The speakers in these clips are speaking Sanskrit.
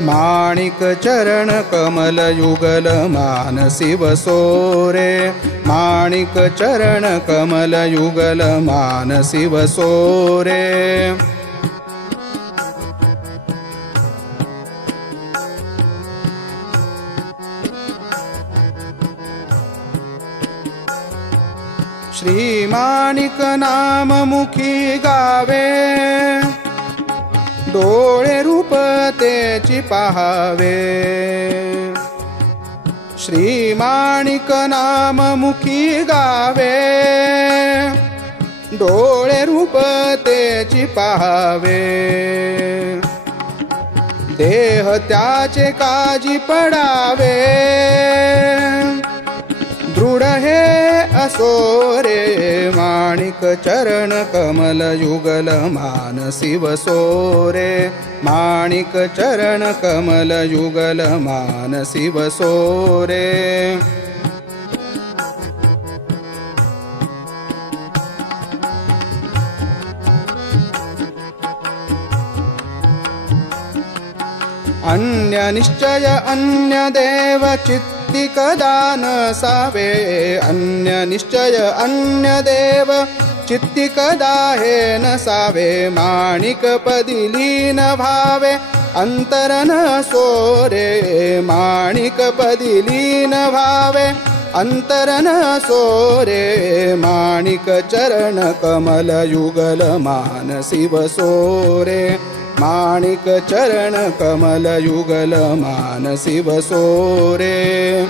माणिक चरण कमल युगल मानसी बसो रे। माणिक चरण कमल युगल मानसी बसो रे। श्री माणिक नाम मुखी गावे, डोळे रूप तेची पाहावे। श्री माणिक नाम मुखी गावे, डोळे रूप तेची पाहावे। देह त्याचे काजी पडावे, दृढ हे असो रे। माणिक चरण कमल युगल मानसी बसो रे। माणिक चरण कमल युगल मानसी बसो रे। अन्य निश्चय अन्य देव चित्ती कदा न सावे। अन्य निश्चय अन्य देव चित्ती कदा हे न सावे। माणिक पदी लीन भावे अंतर न सोरे। माणिक पदी लीन भावे अंतर न सोरे। माणिक चरण कमल युगल मानसी बसो रे। माणिक चरण कमल युगल मानसी बसो रे।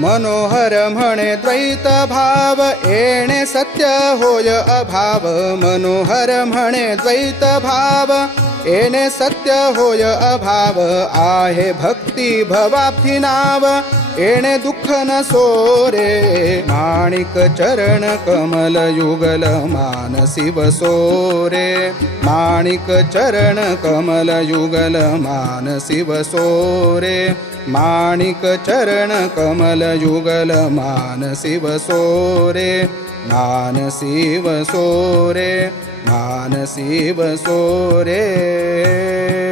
मनोहर म्हणे द्वैत भाव येणे सत्य होय अभाव। मनोहर म्हणे द्वैत भाव येणे सत्य होय अभाव। आहे भक्ती भवाब्धी नाव येणे दुःख न सोरे। माणिक चरण कमल युगल मानसी बसो रे। माणिक चरण कमल युगल मानसी बसो रे। माणिक चरण कमल युगल मानसी बसो रे। मानसी बसो रे। मानसी बसो रे।